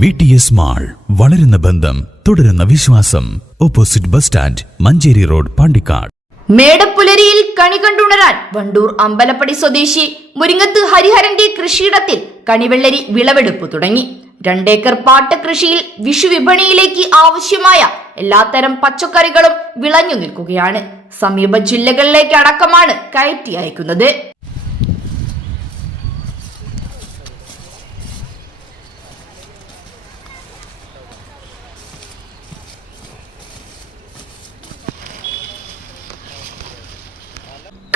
VTS mall, വളരുന്ന ബന്ധം, തുടരുന്ന വിശ്വാസം. Opposite bus stand, Manjeri road, Pandikkad. മേടപ്പുലരിയിൽ കണി കണ്ടുണരാൻ വണ്ടൂർ അമ്പലപ്പടി സ്വദേശി മുരിങ്ങത്ത് ഹരിഹരന്റെ കൃഷിയിടത്തിൽ കണിവെള്ളരി വിളവെടുപ്പ് തുടങ്ങി. 2 ഏക്കർ പാട്ട കൃഷിയിൽ വിഷു വിപണിയിലേക്ക് ആവശ്യമായ എല്ലാത്തരം പച്ചക്കറികളും വിളഞ്ഞു നിൽക്കുകയാണ്. സമീപ ജില്ലകളിലേക്ക് അടക്കമാണ് കയറ്റി അയക്കുന്നത്.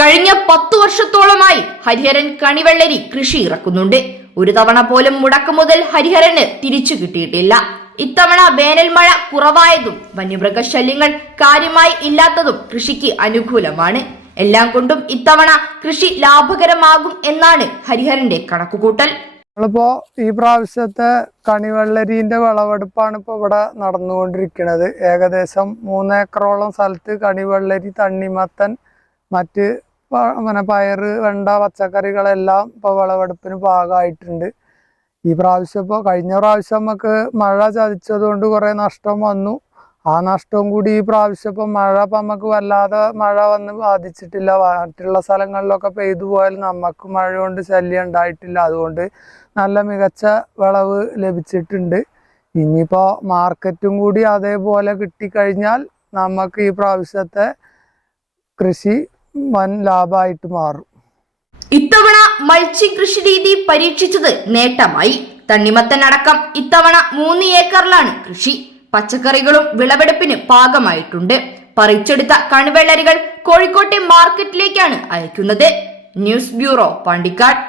കഴിഞ്ഞ 10 വർഷത്തോളമായി ഹരിഹരൻ കണിവെള്ളരി കൃഷി ഇറക്കുന്നുണ്ട്. ഒരു തവണ പോലും മുടക്കുമുതൽ ഹരിഹരന് തിരിച്ചു കിട്ടിയിട്ടില്ല. ഇത്തവണ വേനൽ മഴ കുറവായതും വന്യമൃഗശല്യങ്ങൾ കാര്യമായി ഇല്ലാത്തതും കൃഷിക്ക് അനുകൂലമാണ്. എല്ലാം കൊണ്ടും ഇത്തവണ കൃഷി ലാഭകരമാകും എന്നാണ് ഹരിഹരന്റെ കണക്കുകൂട്ടൽ. നമ്മളിപ്പോ ഈ പ്രാവശ്യത്തെ കണിവെള്ളരിന്റെ വിളവെടുപ്പാണ് ഇപ്പൊ ഇവിടെ നടന്നുകൊണ്ടിരിക്കുന്നത്. ഏകദേശം 3 ഏക്കറോളം സ്ഥലത്ത് കണിവെള്ളരി, തണ്ണിമത്തൻ, മറ്റ് പയറ്, വെണ്ട, പച്ചക്കറികളെല്ലാം ഇപ്പൊ വിളവെടുപ്പിന് പാകമായിട്ടുണ്ട്. ഈ പ്രാവശ്യം ഇപ്പോൾ കഴിഞ്ഞ പ്രാവശ്യം നമുക്ക് മഴ ചതിച്ചത് കൊണ്ട് കുറെ നഷ്ടം വന്നു. ആ നഷ്ടവും കൂടി ഈ പ്രാവശ്യം ഇപ്പം മഴ നമുക്ക് വല്ലാതെ മഴ വന്ന് ബാധിച്ചിട്ടില്ല. മറ്റുള്ള സ്ഥലങ്ങളിലൊക്കെ പെയ്തു പോയാൽ നമുക്ക് മഴ കൊണ്ട് ശല്യം ഉണ്ടായിട്ടില്ല. അതുകൊണ്ട് നല്ല മികച്ച വിളവ് ലഭിച്ചിട്ടുണ്ട്. ഇനിയിപ്പോൾ മാർക്കറ്റും കൂടി അതേപോലെ കിട്ടിക്കഴിഞ്ഞാൽ നമുക്ക് ഈ പ്രാവശ്യത്തെ കൃഷി വൻ ലാഭമായിട്ട് മാറും. ഇത്തവണ മൾച്ചി കൃഷി രീതി പരീക്ഷിച്ചത് നേട്ടമായി. തണ്ണിമത്തൻ അടക്കം ഇത്തവണ 3 ഏക്കറിലാണ് കൃഷി. പച്ചക്കറികളും വിളവെടുപ്പിന് പാകമായിട്ടുണ്ട്. പറിച്ചെടുത്ത കണിവെള്ളരികൾ കോഴിക്കോട്ടെ മാർക്കറ്റിലേക്കാണ് അയക്കുന്നത്. News bureau, Pandikkad.